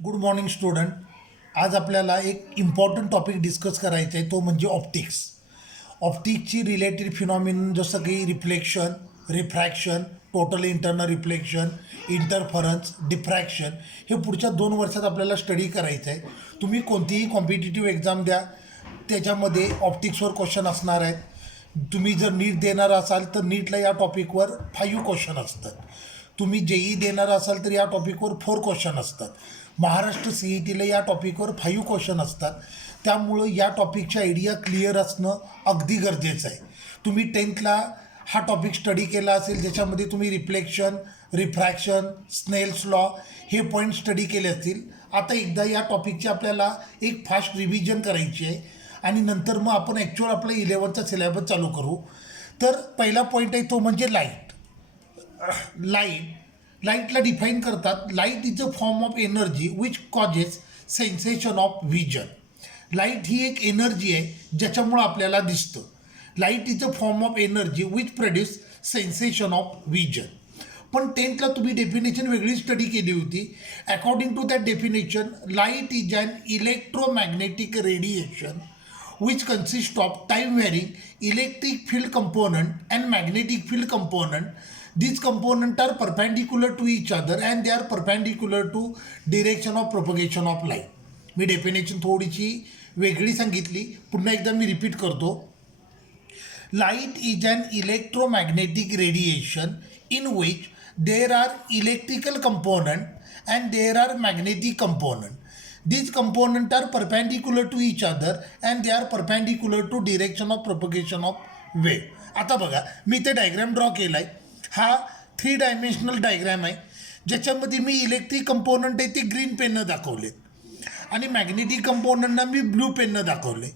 Good morning student. आज आपल्याला एक इम्पॉर्टंट टॉपिक डिस्कस करायचा आहे, तो म्हणजे ऑप्टिक्स. ऑप्टिक्सची रिलेटेड फिनॉमिन जसं की reflection, refraction, total internal reflection, interference, diffraction हे पुढच्या 2 वर्षात आपल्याला स्टडी करायचं आहे. तुम्ही कोणतीही कॉम्पिटिटिव्ह एक्झाम द्या, त्याच्यामध्ये ऑप्टिक्सवर क्वेश्चन असणार आहेत. तुम्ही जर नीट देणार असाल तर नीटला या टॉपिकवर 5 क्वेश्चन असतात. तुम्ही जेई देणार असाल तर या टॉपिकवर 4 क्वेश्चन असतात. महाराष्ट्र सी ई टीला या टॉपिकवर 5 क्वेश्चन असतात. त्यामुळं या टॉपिकच्या आयडिया क्लिअर असणं अगदी गरजेचं आहे. तुम्ही 10thला हा टॉपिक स्टडी केला असेल, ज्याच्यामध्ये तुम्ही रिफ्लेक्शन, रिफ्रॅक्शन, स्नेल्स लॉ हे पॉईंट स्टडी केले असतील. आता एकदा या टॉपिकची आपल्याला एक फास्ट रिव्हिजन करायची आहे आणि नंतर मग आपण ॲक्च्युअल आपलं 11चा सिलेबस चालू करू. तर पहिला पॉईंट आहे तो म्हणजे लाईट. लाईटला डिफाईन करतात, light is a form of energy which causes sensation of vision. Light ही एक एनर्जी आहे ज्याच्यामुळं आपल्याला दिसतं. Light is a form of energy which produce sensation of vision. पण 10thला तुम्ही डेफिनेशन वेगळी स्टडी केली होती. According to that definition, light is an electromagnetic radiation which consists of time varying electric field component and magnetic field component. These components are perpendicular to each other and they are perpendicular to direction of propagation of light. Me definition थोडीशी वेगळी सांगितली, पुन्हा एकदा मी repeat करतो. Light is an electromagnetic radiation in which there are electrical component and there are magnetic component. These components are perpendicular to each other and they are perpendicular to direction of propagation of wave. आता बघा, मी ते diagram draw केला आहे. हा 3 dimensional diagram आहे, ज्याच्यामध्ये मी electric component आहे ते ग्रीन पेननं दाखवलेत आणि मॅग्नेटिक कंपोनंटना मी ब्लू पेननं दाखवले.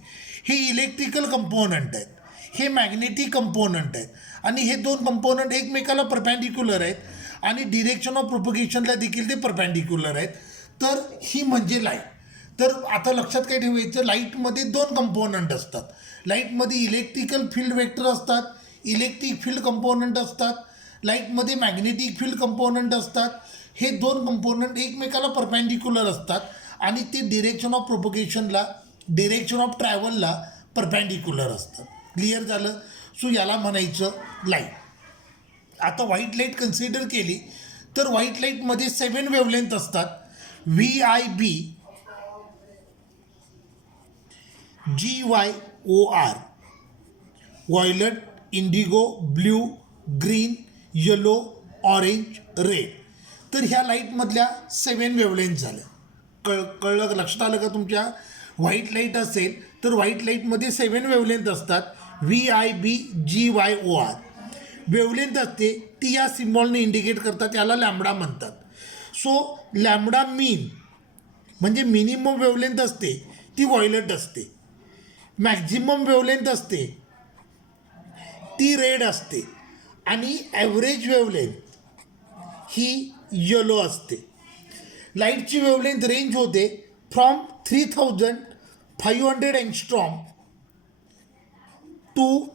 हे इलेक्ट्रिकल कंपोनंट आहेत, हे मॅग्नेटिक कंपोनंट आहेत आणि हे 2 कंपोनंट एकमेकाला परपॅन्डिक्युलर आहेत आणि डिरेक्शन ऑफ प्रोपगेशनला देखील ते परपॅन्डिक्युलर आहेत. तर ही म्हणजे लाईट. तर आता लक्षात काय ठेवायचं, लाईटमध्ये 2 कंपोनंट असतात. लाईटमध्ये इलेक्ट्रिकल फील्ड वेक्टर असतात, इलेक्ट्रिक फील्ड कंपोनंट असतात, लाईटमध्ये मॅग्नेटिक फील्ड कंपोनंट असतात. हे 2 कंपोनंट एकमेकाला परपॅन्डिक्युलर असतात आणि ते डिरेक्शन ऑफ प्रोपगेशनला, डिरेक्शन ऑफ ट्रॅव्हलला परपॅन्डिक्युलर असतात. क्लिअर झालं? सो याला म्हणायचं लाईट. आता व्हाईट लाईट कन्सिडर केली तर व्हाईट लाईटमध्ये 7 वेवलेंथ असतात. VIB, GYOR, violet, indigo, blue, green, yellow, orange, red. तर ह्या लाईटमधल्या 7 वेवलेंथ झाल्या. कळलं? लक्षात आलं का तुमच्या? व्हाईट लाईट असेल तर व्हाईट लाईटमध्ये 7 वेवलेंथ असतात. VIB, GYOR वेवलेंथ असते ती या सिम्बॉलने इंडिकेट करतात, याला लॅम्बडा म्हणतात. सो लॅम्बडा मीन म्हणजे मिनिमम वेवलेंथ असते ती व्हायलट असते, मॅक्झिमम वेवलेंथ असते ती रेड असते आणि ॲव्हरेज वेवलेंथ ही येलो असते. लाईटची वेवलेंथ रेंज होते फ्रॉम 3500 एंगस्ट्रॉम टू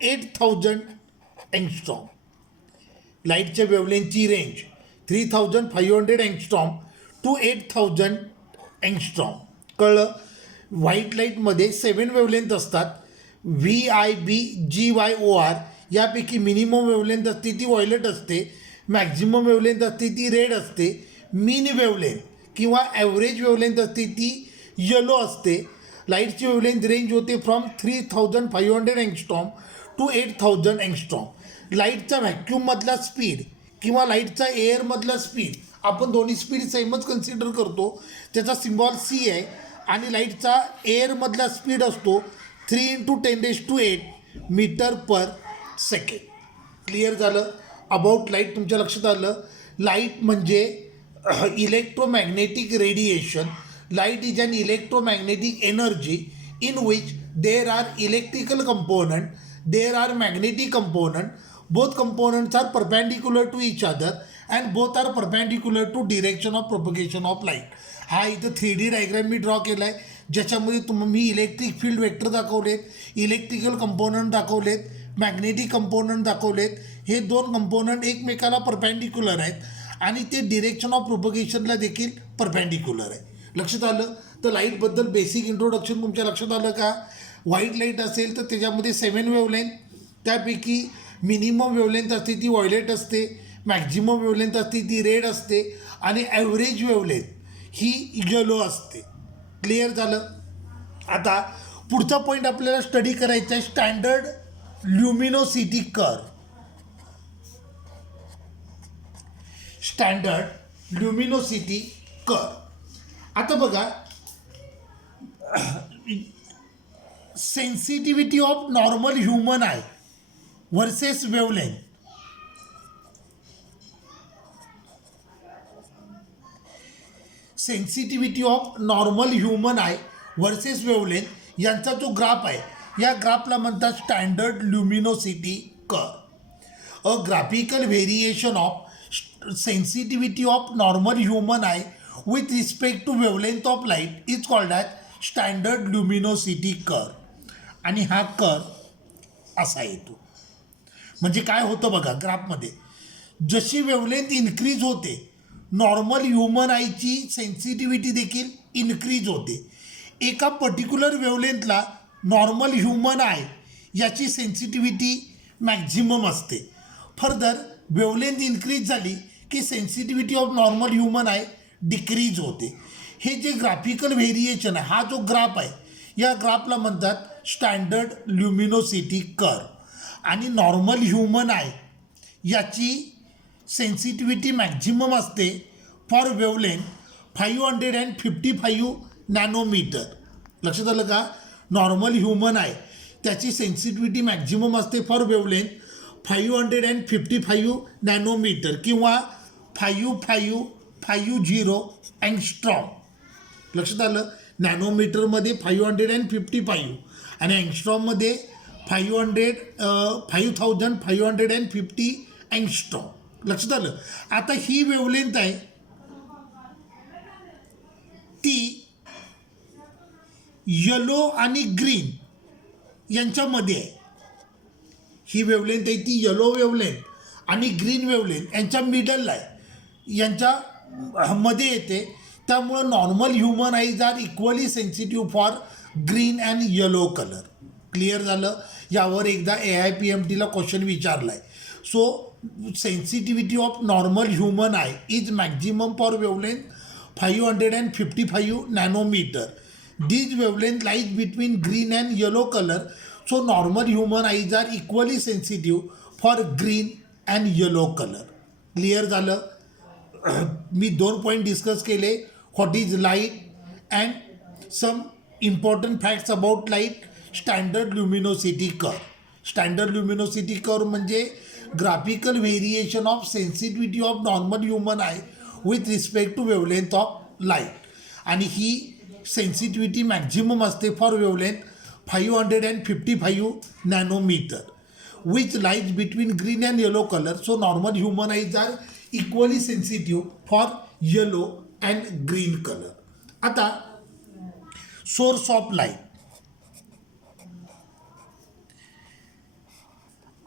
8000 एंगस्ट्रॉम. लाईटच्या वेवलेंथची रेंज 3500 एंगस्ट्रॉम टू 8000 एंगस्ट्रॉम. कळलं? व्हाईट लाईटमध्ये 7 वेवलेंथ असतात. VIB, GYOR यापैकी मिनिमम वेवलेंथ असते ती व्हायलट असते, मॅक्झिमम वेवलेंथ असते ती रेड असते, मीन वेवलेंथ किंवा ॲव्हरेज वेवलेंथ असते ती येलो असते. लाईटची वेवलेंथ रेंज होते फ्रॉम 3500 एंगस्ट्रॉम टू 8000 एंगस्ट्रॉम. लाईटचा व्हॅक्यूममधला स्पीड किंवा लाईटचा एअरमधला स्पीड, आपण दोन्ही स्पीड सेमच कन्सिडर करतो, त्याचा सिम्बॉल C आहे. आणि लाईटचा एअरमधला स्पीड असतो 3 × 10⁸ मीटर पर सेकंड. क्लिअर झालं? अबाउट लाईट तुमच्या लक्षात आलं. लाईट म्हणजे electromagnetic radiation. Light is an electromagnetic energy in which there are electrical component, there are magnetic component. Both components are perpendicular to each other and both are perpendicular to direction of propagation of light. हा इथं 3D diagram मी draw केला आहे, ज्याच्यामध्ये मी electric field vector दाखवलेत, electrical component दाखवलेत, magnetic component दाखवलेत. हे 2 component एकमेकाला परपॅन्डिक्युलर आहेत आणि ते डिरेक्शन ऑफ प्रोपगेशनला देखील परपेंडिक्युलर आहे. लक्षात आलं? तर लाईटबद्दल बेसिक इंट्रोडक्शन तुमच्या लक्षात आलं का? व्हाईट लाईट असेल तर त्याच्यामध्ये 7 वेवलेंथ, त्यापैकी मिनिमम वेवलेंथ असते ती व्हायलेट असते, मॅक्झिमम वेवलेंथ असते ती रेड असते आणि ॲव्हरेज वेवलेंथ ही येलो असते. क्लिअर झालं? आता पुढचा पॉईंट आपल्याला स्टडी करायचा आहे, standard luminosity curve. Standard luminosity curve. आता बघा, sensitivity of normal human eye versus wavelength. Sensitivity of normal human eye versus wavelength यांचा जो ग्राफ आहे, या ग्राफला म्हणतात standard luminosity curve. A graphical variation of sensitivity of normal human eye with respect to wavelength of light is called as standard luminosity curve. आणि हा curve असा येतो. म्हणजे काय होतं बघा, ग्राफमध्ये जशी वेवलेंथ इन्क्रीज होते, नॉर्मल ह्युमन आयची सेन्सिटिव्हिटी देखील इन्क्रीज होते. एका पर्टिक्युलर वेवलेंथला नॉर्मल ह्युमन आय याची सेन्सिटिव्हिटी मॅक्झिमम असते. फर्दर वेवलेंथ इन्क्रीज झाली की sensitivity of normal human I decrease होते. हे जे ग्राफिकल व्हेरिएशन आहे, हा जो ग्राफ आहे, या ग्राफला म्हणतात स्टँडर्ड ल्युमिनोसिटी कर्व. आणि नॉर्मल ह्युमन आय याची सेन्सिटिव्हिटी मॅक्झिमम असते फॉर वेवलेंथ 555 नॅनोमीटर. लक्षात आलं का? नॉर्मल ह्युमन आय त्याची सेन्सिटिव्हिटी मॅक्झिमम असते फॉर वेवलेंथ 555 नॅनोमीटर किंवा 5550 अँगस्ट्रॉम. लक्षात आलं? नॅनोमीटरमध्ये 555 आणि अँगस्ट्रॉममध्ये 5550 अँगस्ट्रॉम. लक्षात आलं? आता ही वेवलेंथ आहे ती येलो आणि ग्रीन यांच्यामध्ये आहे. ही वेवलेंथ आहे ती येलो वेवलेंथ आणि ग्रीन वेवलेंथ यांच्या मिडलला आहे, यांच्या मध्ये येते. त्यामुळं normal human eyes are equally sensitive for green and yellow colour. Clear झालं? यावर एकदा AIPMTला क्वेश्चन विचारला आहे. So sensitivity of normal human eye is maximum for wavelength 555 nanometre. These wavelength lies between green and yellow color, so normal human eyes are equally sensitive for green and yellow color. Clear झालं? मी 2 point discuss केले, what is light and some important facts about light. Standard luminosity curve. Standard luminosity curve म्हणजे graphical variation of sensitivity of normal human eye with respect to wavelength of light. आणि ही सेन्सिटिव्हिटी maximum असते for wavelength 555 nanometer which lies between green and yellow colour. So normal human eyes are equally sensitive for yellow and green colour. आता source of light.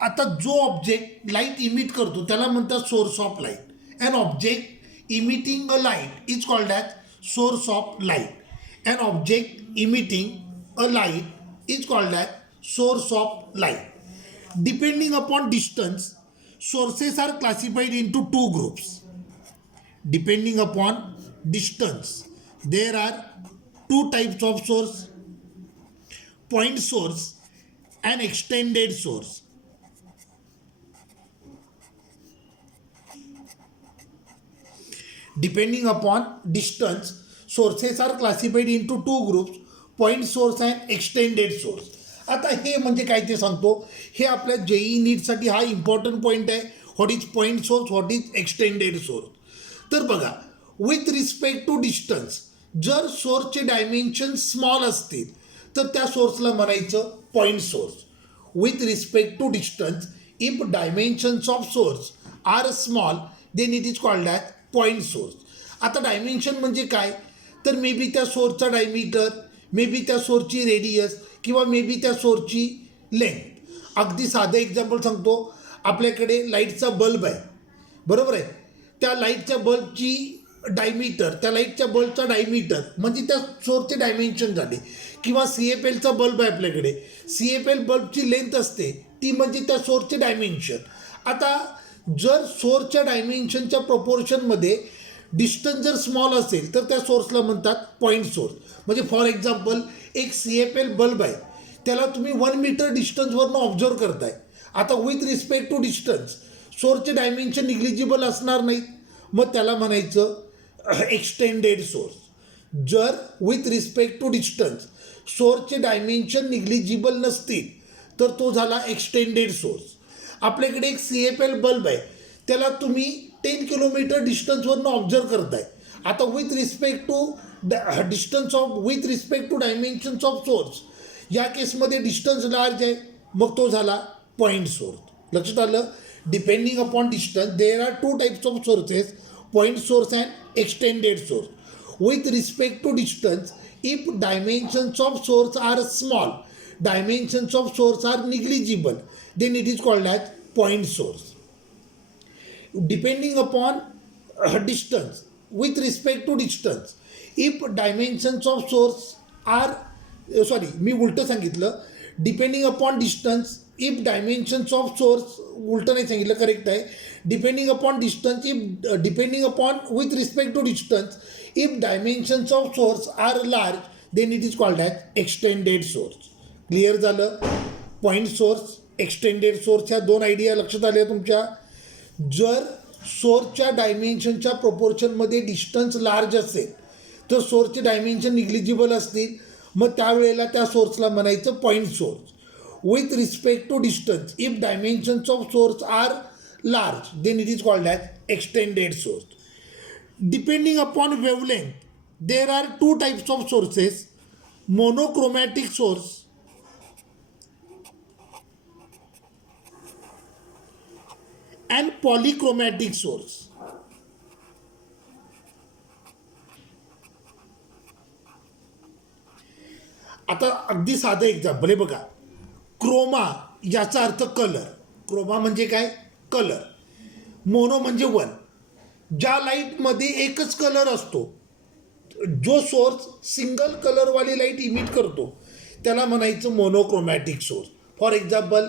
आता जो object light emit करतो त्याला म्हणतात source of light. An object emitting a light is called as source of light. An object emitting a light is called as source of light. Depending upon distance, sources are classified into 2 groups. Depending upon distance, there are 2 types of source: point source and extended source. Depending upon distance, sources are classified into 2 groups: point source and extended source. आता हे म्हणजे काय ते सांगतो. हे आपल्या JEE नीटसाठी हा important point आहे. What is point source, what is extended source. तर बघा, विथ रिस्पेक्ट टू डिस्टन्स, जर सोर्सचे डायमेन्शन स्मॉल असतील तर त्या सोर्सला म्हणायचं point source. With respect to distance, if dimensions of source are small then it is called as point source. आता डायमेन्शन म्हणजे काय? तर मे बी त्या सोर्सचा डायमीटर, मे बी त्या सोर्सची रेडियस किंवा मे बी त्या सोर्सची लेंथ. अगदी साधं एक्झाम्पल सांगतो. आपल्याकडे लाईटचा बल्ब आहे, बरोबर आहे. त्या लाईटच्या बल्बची डायमीटर, त्या लाईटच्या बल्बचा डायमीटर म्हणजे त्या सोर्सचे डायमेन्शन झाले. किंवा CFLचा बल्ब आहे आपल्याकडे, CFL बल्बची लेंथ असते ती म्हणजे त्या सोर्सचे डायमेन्शन. आता जर सोर्सच्या डायमेन्शनच्या प्रपोर्शनमध्ये डिस्टन्स जर स्मॉल असेल तर त्या सोर्सला म्हणतात पॉईंट सोर्स. म्हणजे फॉर एक्झाम्पल एक CFL बल्ब आहे, त्याला तुम्ही 1 मीटर डिस्टन्सवरनं ऑब्झर्व करताय. आता विथ रिस्पेक्ट टू डिस्टन्स सोर्सचे डायमेन्शन निग्लिजिबल असणार नाहीत, मग त्याला म्हणायचं एक्सटेंडेड सोर्स. जर विथ रिस्पेक्ट टू डिस्टन्स सोर्सचे डायमेन्शन निग्लिजिबल नसतील तर तो झाला एक्सटेंडेड सोर्स. आपल्याकडे एक CFL बल्ब आहे, त्याला तुम्ही 10 किलोमीटर डिस्टन्सवरनं ऑब्झर्व करताय. आता with respect to distance of with respect to dimensions of source या केसमध्ये डिस्टन्स लार्ज आहे, मग तो झाला पॉईंट सोर्स. लक्षात आलं. Depending upon distance there are 2 types of sources, point source and extended source. With respect to distance, if dimensions of source are small, dimensions of source are negligible, then it is called as point source. Depending upon distance, with respect to distance, if dimensions of source are मी उलटं सांगितलं. Depending upon distance if dimensions of source, उलटं नाही सांगितलं, correct आहे. Depending upon distance if depending upon with respect to distance if dimensions of source are large then it is called as extended source. Clear झालं. Point source, extended source ह्या 2 idea लक्षात आल्या तुमच्या. जर सोर्सच्या डायमेन्शनच्या प्रपोर्शनमध्ये डिस्टन्स लार्ज असेल तर सोर्सचे डायमेन्शन निग्लिजिबल असतील, मग त्यावेळेला त्या सोर्सला म्हणायचं point source. With respect to distance if dimensions of source are large then it is called as extended source. Depending upon wavelength there are 2 types of sources, monochromatic source and polychromatic source. आता अगदी साधं example आहे बघा. Croma याचा अर्थ colour. Croma म्हणजे काय? Colour. Mono म्हणजे 1. ज्या लाईटमध्ये एकच कलर असतो, जो सोर्स सिंगल कलरवाली लाईट इमिट करतो त्याला म्हणायचं मोनोक्रोमॅटिक सोर्स. फॉर एक्झाम्पल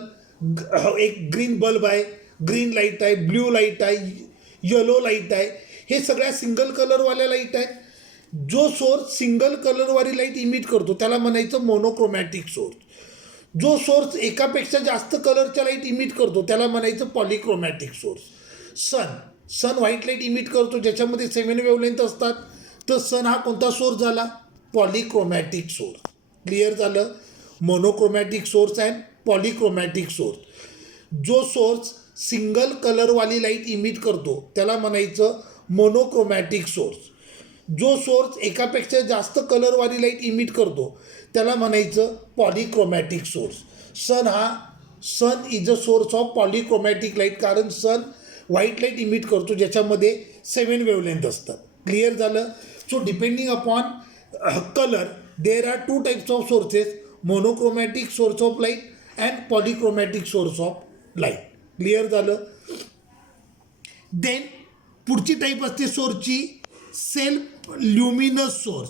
एक ग्रीन बल्ब आहे, ग्रीन लाईट आहे, ब्ल्यू लाईट आहे, येलो लाईट आहे, हे सगळ्या सिंगल कलरवाल्या लाईट आहेत. जो सोर्स सिंगल कलरवाली लाईट इमिट करतो त्याला म्हणायचं मोनोक्रोमॅटिक सोर्स. जो सोर्स एकापेक्षा जास्त कलरच्या लाईट इमिट करतो त्याला म्हणायचं पॉलिक्रोमॅटिक सोर्स. सन व्हाईट लाईट इमिट करतो ज्याच्यामध्ये 7 वेवलेंथ असतात, तर सन हा कोणता सोर्स झाला? Polychromatic source. क्लिअर झालं. Monochromatic source and polychromatic source. जो सोर्स सिंगल कलरवाली लाईट इमिट करतो त्याला म्हणायचं मोनोक्रोमॅटिक सोर्स. जो सोर्स एकापेक्षा जास्त कलरवाली लाईट इमिट करतो त्याला म्हणायचं polychromatic source. Sun is a source of polychromatic light, कारण सन व्हाईट लाईट इमिट करतो ज्याच्यामध्ये 7 वेवलेंथ असतात. क्लिअर झालं. So depending upon colour there are 2 types of sources, monochromatic source of light and polychromatic source of light. Clear झालं. Then पुढची type असते सोर्सची self luminous source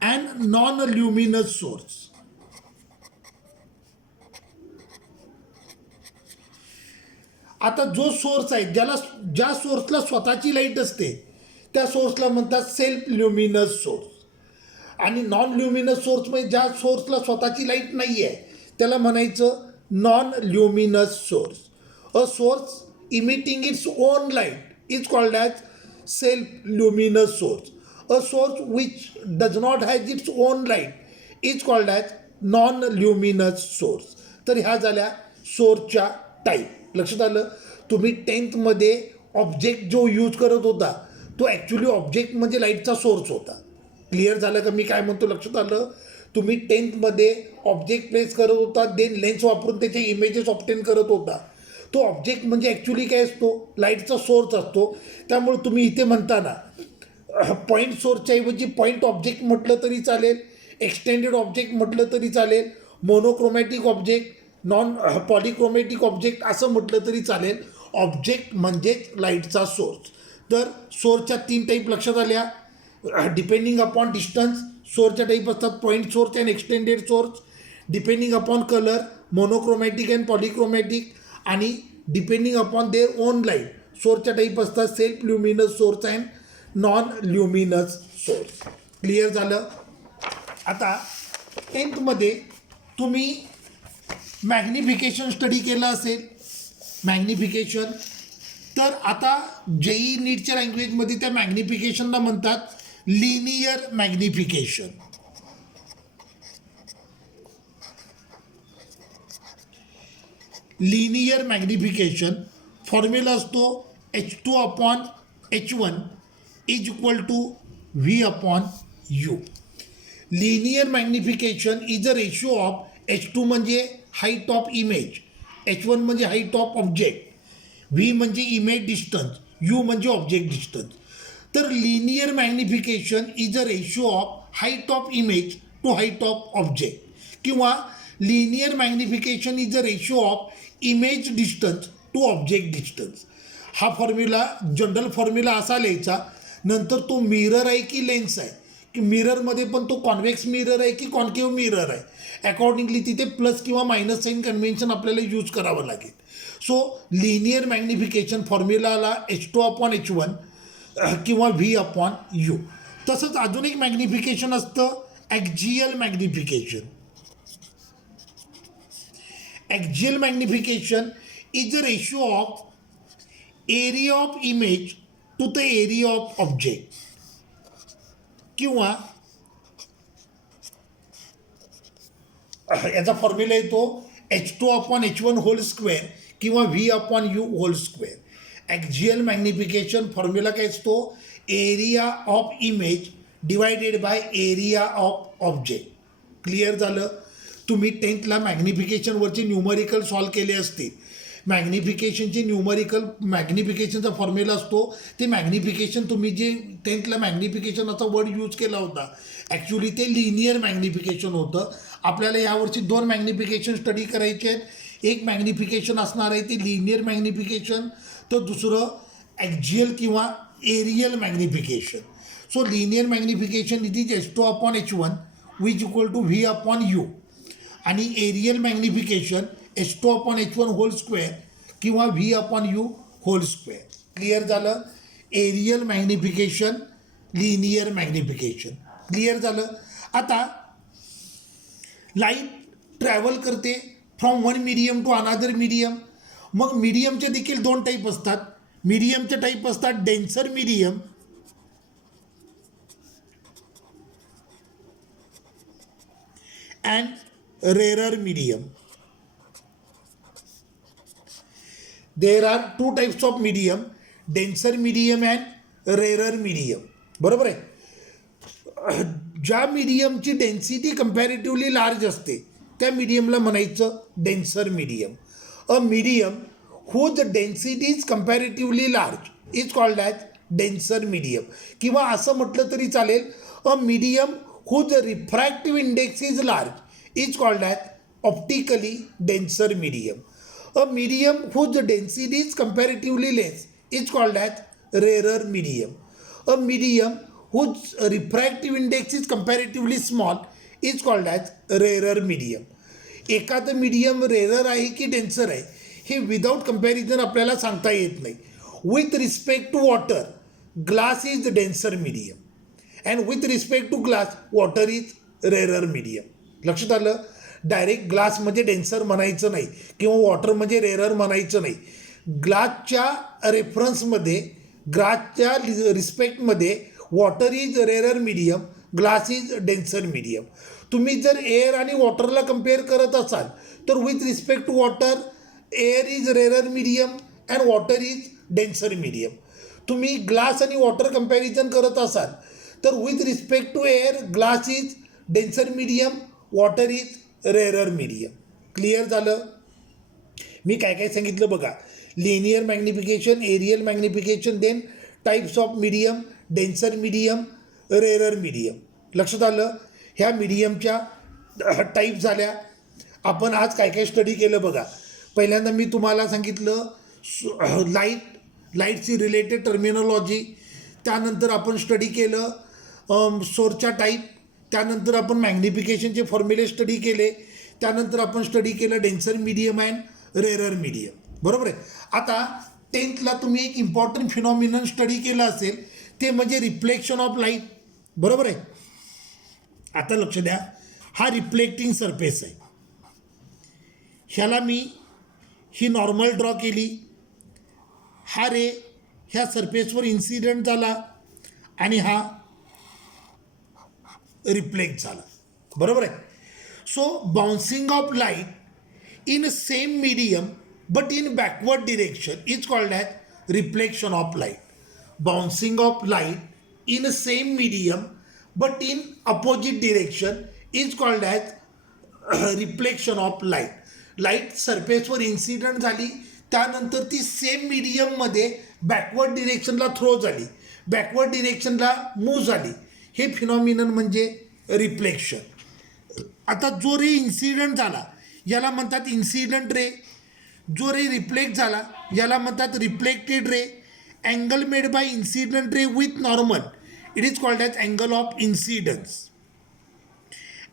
and non luminous source. आता जो सोर्स आहे ज्या सोर्सला स्वतःची लाईट असते त्या सोर्सला म्हणतात सेल्फ ल्युमिनस सोर्स. आणि नॉन ल्युमिनस सोर्स म्हणजे ज्या सोर्सला स्वतःची लाईट नाही आहे त्याला म्हणायचं non luminous source. A source emitting its own light is called as self luminous source. A source which does not has its own light is called as non luminous source. तर ह्या झाल्या सोर्सच्या type. लक्षात आलं. तुम्ही 10th मध्ये object जो use करत होता तो ॲक्च्युली ऑब्जेक्ट म्हणजे लाईटचा सोर्स होता. क्लिअर झालं का मी काय म्हणतो? लक्षात आलं. तुम्ही 10th मध्ये ऑब्जेक्ट प्लेस करत होता, देन लेन्स वापरून त्याचे इमेजेस ऑब्टेन करत होता. तो ऑब्जेक्ट म्हणजे ॲक्च्युली काय असतो? लाईटचा सोर्स असतो. त्यामुळे तुम्ही इथे म्हणताना पॉईंट सोर्सच्या ऐवजी पॉईंट ऑब्जेक्ट म्हटलं तरी चालेल, एक्सटेंडेड ऑब्जेक्ट म्हटलं तरी चालेल, मोनोक्रोमॅटिक ऑब्जेक्ट नॉन पॉलिक्रोमॅटिक ऑब्जेक्ट असं म्हटलं तरी चालेल. ऑब्जेक्ट म्हणजेच लाईटचा सोर्स. तर सोर्सच्या 3 टाईप लक्षात आल्या. डिपेंडिंग अपॉन डिस्टन्स सोर्सच्या टाईप असतात, point source and extended source. Depending upon colour monochromatic and polychromatic. आणि depending upon their own light सोर्सच्या टाईप असतात self luminous source and non luminous source. Clear झालं. आता 10th तुम्ही मॅग्निफिकेशन स्टडी केलं असेल. मॅग्निफिकेशन तर आता जेई नीटच्या लँग्वेजमध्ये त्या मॅग्निफिकेशनला म्हणतात linear magnification. Linear magnification formula असतो H2/H1 is equal to V/U. Linear magnification is a ratio of H2 म्हणजे हाईट ऑफ इमेज, H1 म्हणजे हाईट ऑफ ऑब्जेक्ट, V म्हणजे इमेज डिस्टन्स, U म्हणजे ऑब्जेक्ट डिस्टन्स. तर linear magnification is a ratio of height of image to height of object किंवा linear magnification is a ratio of image distance to object distance. हा formula general formula असा लिहायचा. नंतर तो mirror आहे की लेन्स आहे, की मिररमध्ये पण तो कॉन्व्हेक्स मिरर आहे की कॉन्केव्ह मिरर आहे, अकॉर्डिंगली तिथे प्लस किंवा मायनस साईन कन्व्हेन्शन आपल्याला यूज करावं लागेल. सो लिनियर मॅग्निफिकेशन फॉर्म्युलाला H2/H1 किंवा V/U. तसंच अजून एक मॅग्निफिकेशन असतं axial magnification. Axial magnification is a ratio of area of image to the area of object किंवा याचा फॉर्म्युला येतो H2/H1 होल स्क्वेअर किंवा V/U whole square. Axial magnification formula काय असतो area of image divided by area of object. Clear झालं. तुम्ही 10thला मॅग्निफिकेशनवरचे numerical solve केले असतील. मॅग्निफिकेशनचा फॉर्म्युला असतो ते मॅग्निफिकेशन तुम्ही जे 10thला मॅग्निफिकेशन असा वर्ड यूज केला होता ॲक्च्युली ते लिनियर मॅग्निफिकेशन होतं. आपल्याला यावर्षी 2 मॅग्निफिकेशन स्टडी करायचे आहेत. एक मॅग्निफिकेशन असणार आहे ते लिनियर मॅग्निफिकेशन, तर दुसरं ॲक्झियल किंवा areal magnification. So linear magnification is H2/H1 which equal to V/U आणि areal magnification H2/H1 whole square किंवा V/U होल स्क्वेअर. क्लिअर झालं. Areal magnification linear magnification clear झालं. आता लाईट ट्रॅव्हल करते from one medium to another medium. मग मीडियमचे देखील 2 type असतात. मीडियमचे टाईप असतात denser medium and rarer medium. There are 2 types of medium, denser medium and rarer medium. बरोबर आहे. ज्या मीडियमची डेन्सिटी कम्पॅरेटिव्हली लार्ज असते त्या मीडियमला म्हणायचं denser medium. A medium whose density is comparatively large is called as denser medium. किंवा असं म्हटलं तरी चालेल a medium whose refractive index is large is called as optically denser medium. A medium whose density is comparatively less is called as rarer medium. A medium whose refractive index is comparatively small is called as rarer medium. एखादं medium rarer आहे की denser आहे हे without comparison आपल्याला सांगता येत नाही. With respect to water glass is denser medium and with respect to glass water is rarer medium. लक्षात आलं. डायरेक्ट ग्लास म्हणजे डेन्सर म्हणायचं नाही किंवा वॉटर म्हणजे रेरर म्हणायचं नाही. ग्लासच्या रेफरन्समध्ये ग्लासच्या रिस्पेक्टमध्ये water is rarer medium, glass is denser medium. तुम्ही जर एअर आणि वॉटरला कम्पेअर करत असाल तर with respect to water air is rarer medium and water is denser medium. तुम्ही ग्लास आणि वॉटर कम्पॅरिझन करत असाल तर with respect to air glass is denser medium, water is rarer medium. Clear झालं. मी काय काय सांगितलं बघा. Linear magnification, aerial magnification, then types of medium, denser medium, rarer medium. लक्षात आलं. ह्या मीडियमच्या टाईप झाल्या. आपण आज काय काय स्टडी केलं बघा. पहिल्यांदा मी तुम्हाला सांगितलं लाईटची रिलेटेड टर्मिनॉलॉजी. त्यानंतर आपण स्टडी केलं सोर्सच्या टाईप. त्यानंतर आपण मॅग्निफिकेशनचे फॉर्म्युले स्टडी केले. त्यानंतर आपण स्टडी केलं denser medium and rarer medium. बरोबर आहे. आता 10thला तुम्ही एक इम्पॉर्टंट फिनॉमिनन स्टडी केलं असेल, ते म्हणजे रिफ्लेक्शन ऑफ लाईट. बरोबर आहे. आता लक्ष द्या, हा रिफ्लेक्टिंग सरफेस आहे. ह्याला मी ही नॉर्मल ड्रॉ केली. हा रे ह्या सरफेसवर इन्सिडेंट झाला आणि हा रिफ्लेक्ट झाला. बरोबर आहे. So bouncing of light in same medium but in backward direction is called as reflection of light. Bouncing of light in same medium but in opposite direction is called as reflection of light. Light सरफेसवर incident झाली, त्यानंतर ती same मीडियममध्ये backward डिरेक्शनला throw झाली, backward डिरेक्शनला move झाली. हे phenomenon म्हणजे reflection. आता जो रे इन्सिडेंट झाला याला म्हणतात इन्सिडेंट रे. जो रे रिफ्लेक्ट झाला याला म्हणतात reflected ray. Angle made bye incident ray with normal it is called as angle of incidence.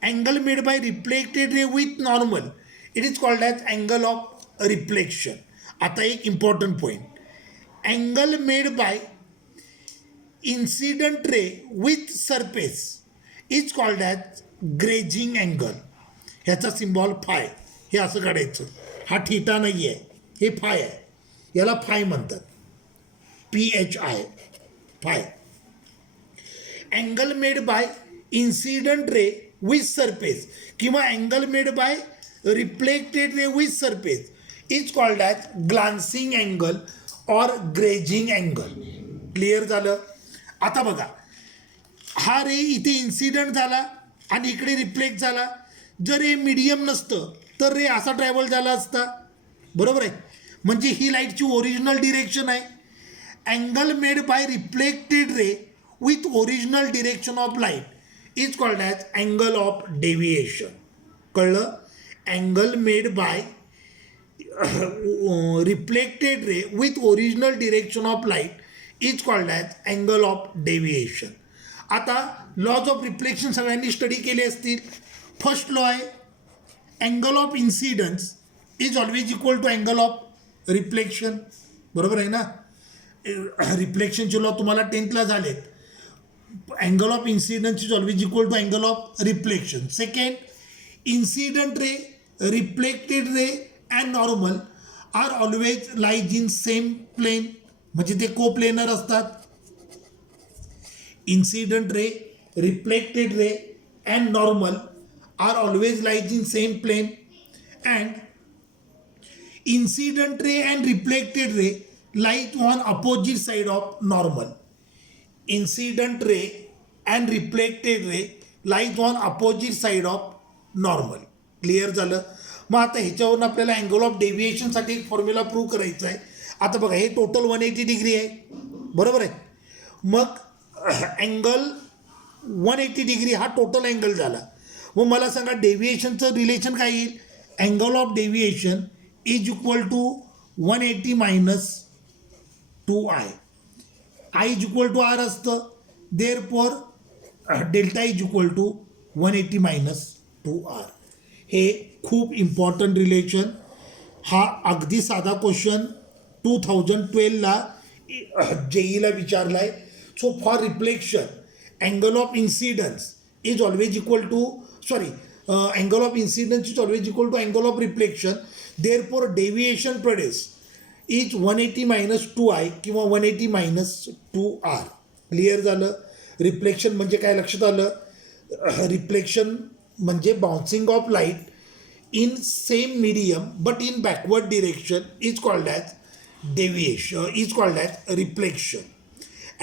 Angle made by reflected ray with normal it is called as angle of reflection. आता एक important point, angle made by incident ray with surface is called as grazing angle. ह्याचा symbol five. हे असं काढायचं. हा theta नाही आहे, हे फाय आहे. याला फाय म्हणतात, PHI, phi. Angle made by incident ray with surface किंवा angle made by reflected ray with surface is called as glancing angle or grazing angle. Clear झालं. आता बघा, हा रे इथे इन्सिडंट झाला आणि इकडे रिफ्लेक्ट झाला. जर हे मीडियम नसतं तर रे असा ट्रॅव्हल झाला असता. बरोबर आहे. म्हणजे ही लाईटची ओरिजिनल डिरेक्शन आहे. Angle made by reflected ray with original direction of light is called as angle of deviation. कळलं. Angle made by reflected ray with original direction of light is called as angle of deviation. आता laws of reflection सगळ्यांनी study केले असतील. First law आहे, angle of incidence is always equal to angle of reflection. बरोबर आहे ना. रिफ्लेक्शनचे law तुम्हाला 10thला झालेत. Angle of incidence is always equal to angle of reflection. Second, incident ray, reflected ray and normal are always lies in same plane. म्हणजे ते coplanar असतात. Incident ray, reflected ray and normal are always lies in same plane, and incident ray and reflected ray lies on opposite side of normal. Incident ray and reflected ray lies on opposite side of normal. Clear झालं. मग आता ह्याच्यावरून आपल्याला angle of डेव्हिएशनसाठी एक formula prove करायचा आहे. आता बघा, हे टोटल 180 डिग्री आहे. बरोबर आहे. मग अँगल 180 डिग्री हा टोटल अँगल झाला. मग मला सांगा डेव्हिएशनचं रिलेशन काय येईल. Angle of deviation is equal to 180 minus 2I. I is equal to R असतं. Therefore delta is equal to 180 minus 2R. हे खूप इम्पॉर्टंट रिलेशन. हा अगदी साधा क्वेश्चन 2012ला JEEला विचारला आहे. So for reflection angle of incidence is always equal to angle of incidence is always equal to angle of reflection. Therefore deviation produced is 180 minus 2I किंवा 180 minus 2R. Clear झालं. Reflection म्हणजे काय लक्षात आलं. Reflection म्हणजे bouncing of light in same medium but in backward direction is called as deviation, is called as reflection.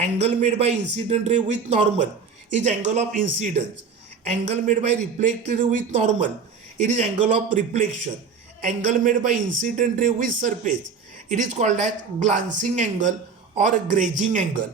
Angle made bye incident ray with normal is angle of incidence. Angle made by reflected ray with normal, it is angle of reflection. Angle made by incident ray with surface, it is called as glancing angle or grazing angle.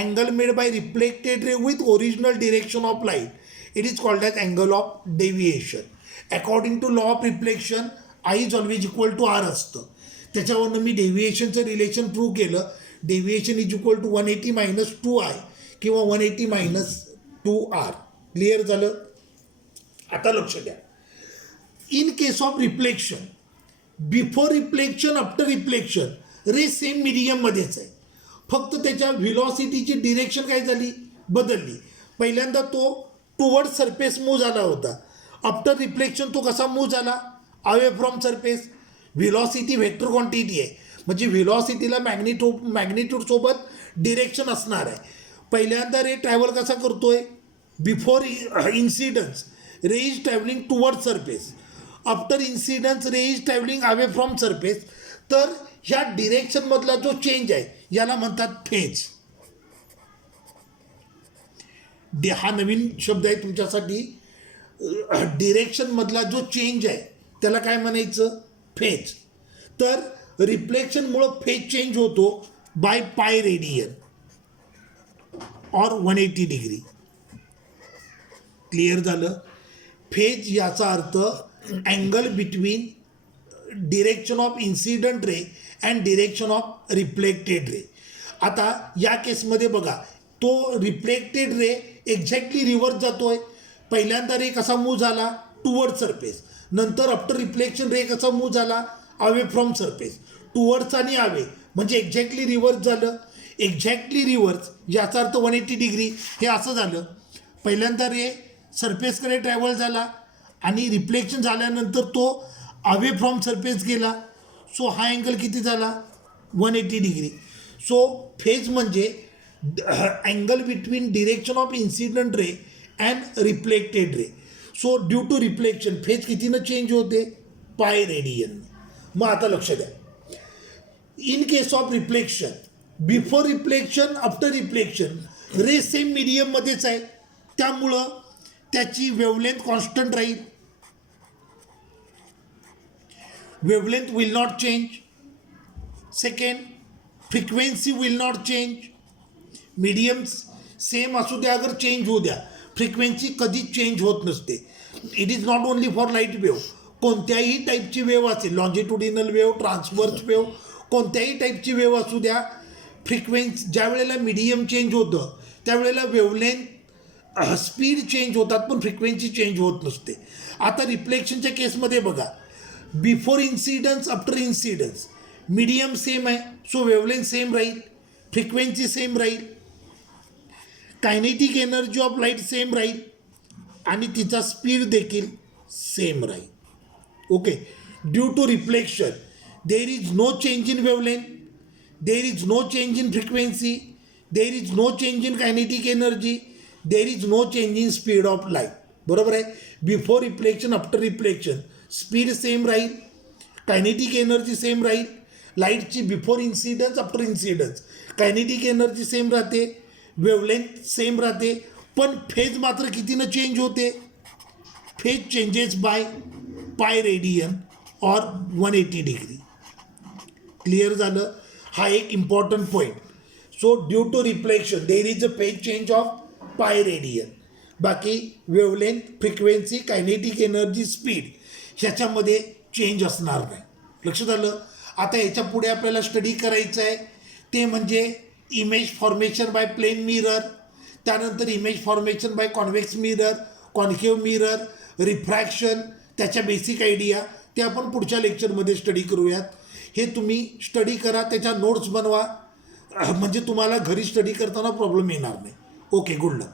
Angle made by reflected ray with original direction of light, it is called as angle of deviation. According to law of reflection I is always equal to R असतं. त्याच्यावरनं मी डेव्हिएशनचं रिलेशन prove केलं. Deviation is equal to 180 minus 2i किंवा 180 minus 2r. Clear झालं. आता लक्ष द्या. In case of reflection, before reflection after reflection ray same मीडियममध्येच आहे, फक्त त्याच्या व्हिलॉसिटीची डिरेक्शन काय झाली, बदलली. पहिल्यांदा तो टुवर्ड सरफेस मूव्ह झाला होता. आफ्टर रिफ्लेक्शन तो कसा मूव्ह झाला, away from surface. Velocity vector quantity आहे, म्हणजे व्हिलॉसिटीला मॅग्निट्यूडसोबत डिरेक्शन असणार आहे. पहिल्यांदा रे ट्रॅव्हल कसा करतोय, before incidence ray is travelling toward surface, after incidence ray is travelling away from surface. तर ह्या डिरेक्शनमधला जो चेंज आहे याला म्हणतात फेज. हा नवीन शब्द आहे तुमच्यासाठी. डिरेक्शनमधला जो चेंज आहे त्याला काय म्हणायचं, फेज. तर रिफ्लेक्शनमुळं फेज चेंज होतो बाय पाय रेडियन और 180 डिग्री. क्लिअर झालं. फेज याचा अर्थ angle between direction of incident ray and direction of reflected ray. आता या केसमध्ये बघा, तो रिफ्लेक्टेड रे एक्झॅक्टली रिव्हर्स जातोय. पहिल्यांदा रे कसा मूव्ह झाला, टुवर्ड सरफेस. नंतर आफ्टर रिफ्लेक्शन रे कसा मूव्ह झाला, अवे फ्रॉम सरफेस. टुवर्ड्स आणि अवे म्हणजे एक्झॅक्टली रिव्हर्स झालं. एक्झॅक्टली रिव्हर्स याचा अर्थ 180 डिग्री. हे असं झालं, पहिल्यांदा रे सरफेसकडे ट्रॅव्हल झाला आणि रिफ्लेक्शन झाल्यानंतर तो अवे फ्रॉम सरफेस गेला. सो हा अँगल किती झाला, 180 डिग्री. सो फेज म्हणजे angle between direction of incident ray and reflected ray. So due to reflection phase कितीनं चेंज होते, पाय रेडियन. मग आता लक्ष द्या. In case of reflection, before reflection after reflection ray same मीडियममध्येच आहे, त्यामुळं त्याची वेवलेंथ कॉन्स्टंट राहील. Wavelength will not change. Second, frequency will not change. Mediums same असू द्या, अगर चेंज होऊ द्या, फ्रिक्वेन्सी कधीच चेंज होत नसते. It is not only for light wave. कोणत्याही टाईपची वेव्ह असेल, लॉन्जिट्युडिनल वेव्ह, ट्रान्सवर्स वेव्ह, कोणत्याही टाईपची वेव्ह असू द्या, फ्रिक्वेन्सी ज्या वेळेला मीडियम चेंज होतं त्यावेळेला वेवलेंथ स्पीड चेंज होतात, पण फ्रिक्वेन्सी चेंज होत नसते. आता रिफ्लेक्शनच्या केसमध्ये बघा, before incidence after incidence medium same आहे, सो वेवलेंथ सेम राहील, फ्रिक्वेन्सी सेम राहील, kinetic energy of light same राहील आणि तिचा स्पीड देखील सेम राहील. Okay. Due to reflection there is no change in wavelength, there is no change in frequency, there is no change in kinetic energy, there is no change in speed of light. बरोबर आहे. Before reflection after reflection speed same राहील, kinetic energy same राहील. लाईटची before incidence after incidence kinetic energy same राहते, wavelength same राहते, पण phase मात्र कितीनं चेंज होते, phase changes by pi radian और 180 डिग्री. क्लिअर झालं. हा एक important point. So due to reflection there is a phase change of pi radian. बाकी wavelength, frequency, kinetic energy, speed ह्याच्यामध्ये चेंज असणार नाही. लक्षात आलं. आता ह्याच्या पुढे आपल्याला स्टडी करायचं आहे ते म्हणजे image formation by plane mirror, त्यानंतर image formation by convex mirror, concave mirror, refraction, त्याच्या बेसिक आयडिया ते आपण पुढच्या लेक्चरमध्ये स्टडी करूयात. हे तुम्ही स्टडी करा, त्याच्या नोट्स बनवा, म्हणजे तुम्हाला घरी स्टडी करताना प्रॉब्लेम येणार नाही. ओके, गुड लक.